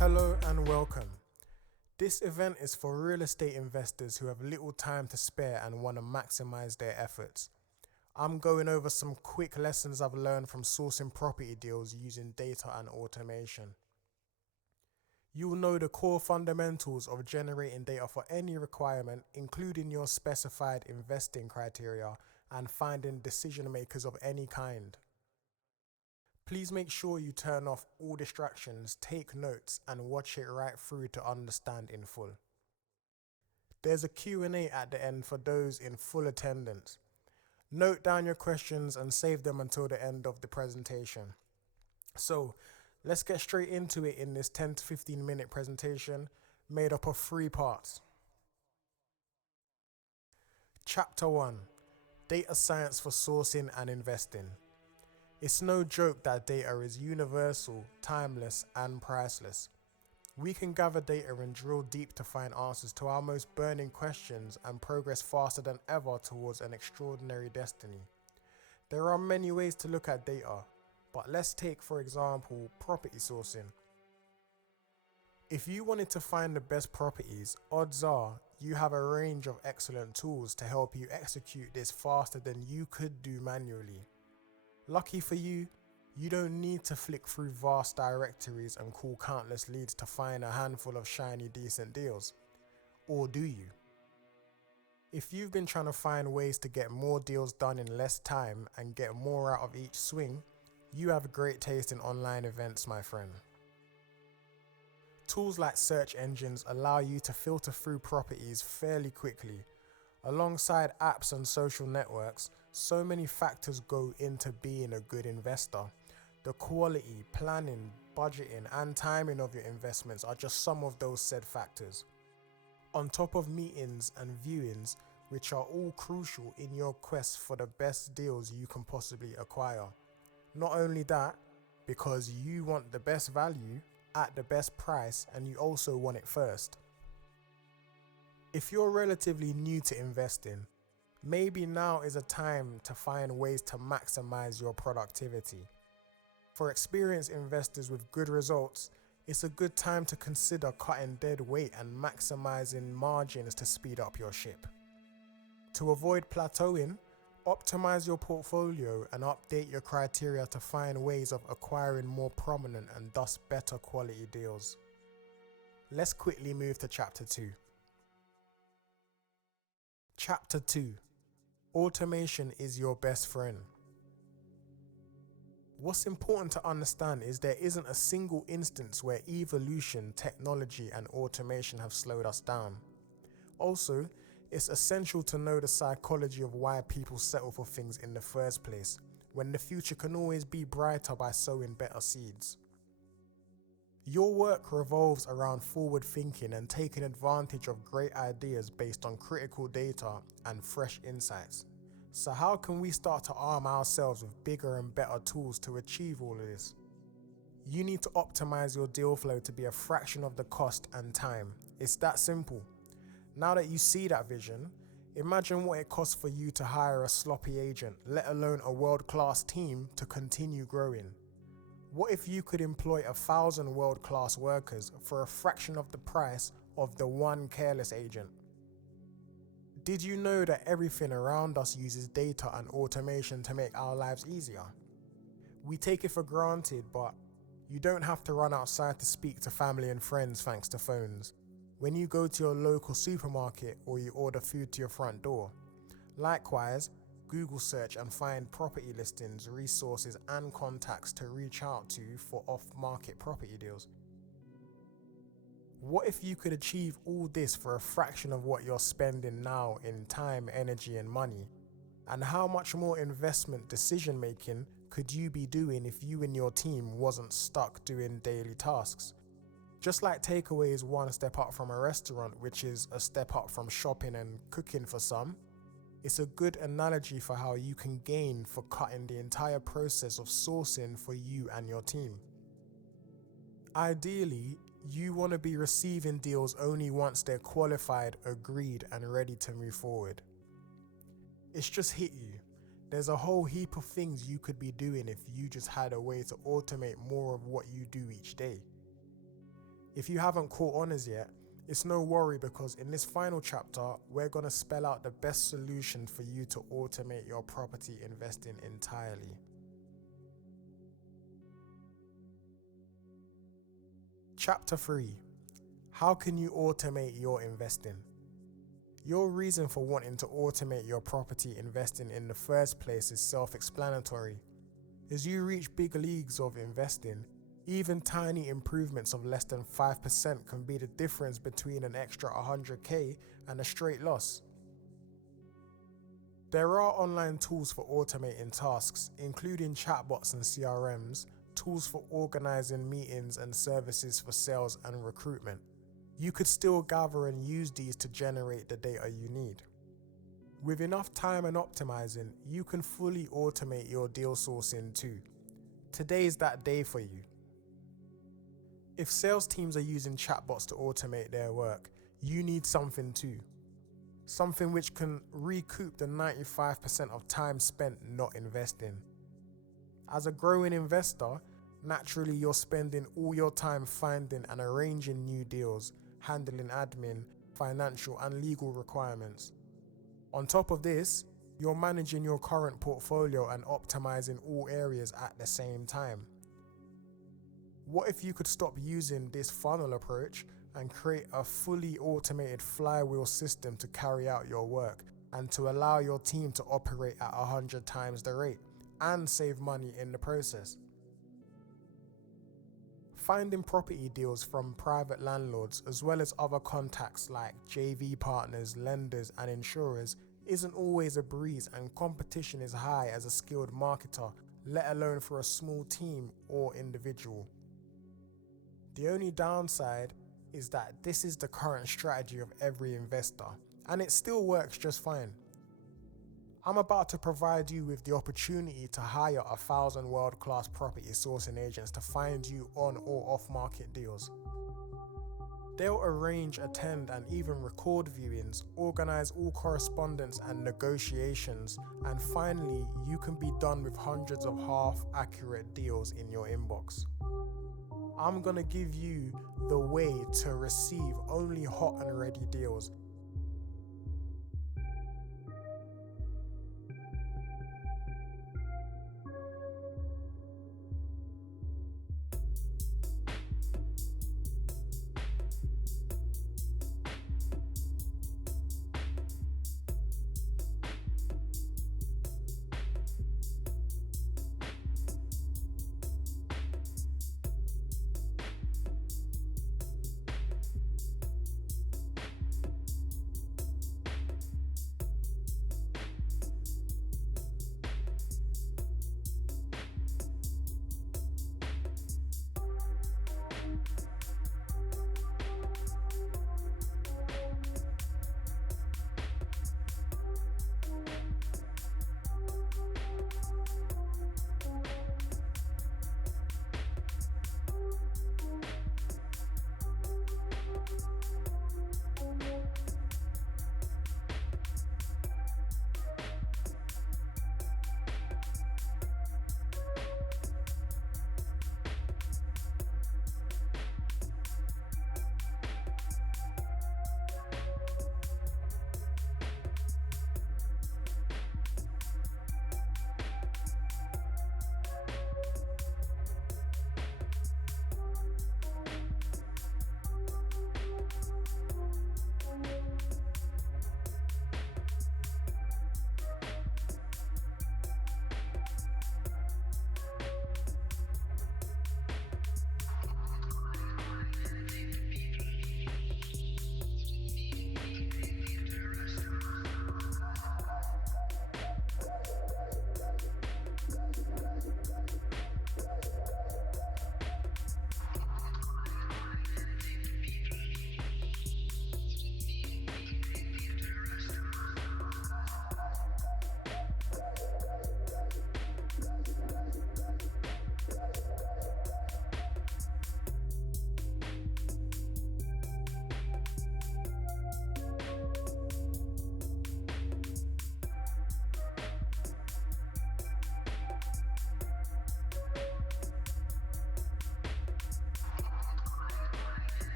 Hello and welcome. This event is for real estate investors who have little time to spare and want to maximize their efforts. I'm going over some quick lessons I've learned from sourcing property deals using data and automation. You'll know the core fundamentals of generating data for any requirement, including your specified investing criteria and finding decision makers of any kind. Please make sure you turn off all distractions, take notes, and watch it right through to understand in full. There's a Q&A at the end for those in full attendance. Note down your questions and save them until the end of the presentation. So, let's get straight into it in this 10 to 15 minute presentation made up of 3 parts. Chapter 1: Data Science for Sourcing and Investing. It's no joke that data is universal, timeless, and priceless. We can gather data and drill deep to find answers to our most burning questions and progress faster than ever towards an extraordinary destiny. There are many ways to look at data, but let's take, for example, property sourcing. If you wanted to find the best properties, odds are you have a range of excellent tools to help you execute this faster than you could do manually. Lucky for you, you don't need to flick through vast directories and call countless leads to find a handful of shiny decent deals. Or do you? If you've been trying to find ways to get more deals done in less time and get more out of each swing, you have great taste in online events, my friend. Tools like search engines allow you to filter through properties fairly quickly. Alongside apps and social networks, so many factors go into being a good investor. The quality, planning, budgeting, and timing of your investments are just some of those said factors. On top of meetings and viewings, which are all crucial in your quest for the best deals you can possibly acquire. Not only that, because you want the best value at the best price and you also want it first. If you're relatively new to investing, maybe now is a time to find ways to maximize your productivity. For experienced investors with good results, it's a good time to consider cutting dead weight and maximizing margins to speed up your ship. To avoid plateauing, optimize your portfolio and update your criteria to find ways of acquiring more prominent and thus better quality deals. Let's quickly move to Chapter 2. Chapter 2: Automation is your best friend. What's important to understand is there isn't a single instance where evolution, technology, and automation have slowed us down. Also, it's essential to know the psychology of why people settle for things in the first place, when the future can always be brighter by sowing better seeds. Your work revolves around forward thinking and taking advantage of great ideas based on critical data and fresh insights. So how can we start to arm ourselves with bigger and better tools to achieve all of this? You need to optimize your deal flow to be a fraction of the cost and time. It's that simple. Now that you see that vision, imagine what it costs for you to hire a sloppy agent, let alone a world-class team to continue growing. What if you could employ 1,000 world-class workers for a fraction of the price of the one careless agent? Did you know that everything around us uses data and automation to make our lives easier? We take it for granted, but you don't have to run outside to speak to family and friends thanks to phones. When you go to your local supermarket or you order food to your front door. Likewise, Google search and find property listings, resources, and contacts to reach out to for off-market property deals. What if you could achieve all this for a fraction of what you're spending now in time, energy, and money? And how much more investment decision making could you be doing if you and your team wasn't stuck doing daily tasks? Just like takeaway is one step up from a restaurant, which is a step up from shopping and cooking for some, it's a good analogy for how you can gain for cutting the entire process of sourcing for you and your team. Ideally, you want to be receiving deals only once they're qualified, agreed, and ready to move forward. It's just hit you. There's a whole heap of things you could be doing if you just had a way to automate more of what you do each day. If you haven't caught on as yet, it's no worry, because in this final chapter, we're going to spell out the best solution for you to automate your property investing entirely. Chapter 3. How can you automate your investing? Your reason for wanting to automate your property investing in the first place is self-explanatory. As you reach big leagues of investing, even tiny improvements of less than 5% can be the difference between an extra 100k and a straight loss. There are online tools for automating tasks, including chatbots and CRMs, tools for organizing meetings, and services for sales and recruitment. You could still gather and use these to generate the data you need. With enough time and optimizing, you can fully automate your deal sourcing too. Today's that day for you. If sales teams are using chatbots to automate their work, you need something too. Something which can recoup the 95% of time spent not investing. As a growing investor, naturally you're spending all your time finding and arranging new deals, handling admin, financial and legal requirements. On top of this, you're managing your current portfolio and optimizing all areas at the same time. What if you could stop using this funnel approach and create a fully automated flywheel system to carry out your work and to allow your team to operate at 100 times the rate and save money in the process? Finding property deals from private landlords as well as other contacts like JV partners, lenders and insurers isn't always a breeze, and competition is high as a skilled marketer, let alone for a small team or individual. The only downside is that this is the current strategy of every investor, and it still works just fine. I'm about to provide you with the opportunity to hire 1,000 world-class property sourcing agents to find you on or off-market deals. They'll arrange, attend, and even record viewings, organize all correspondence and negotiations, and finally, you can be done with hundreds of half-accurate deals in your inbox. I'm gonna give you the way to receive only hot and ready deals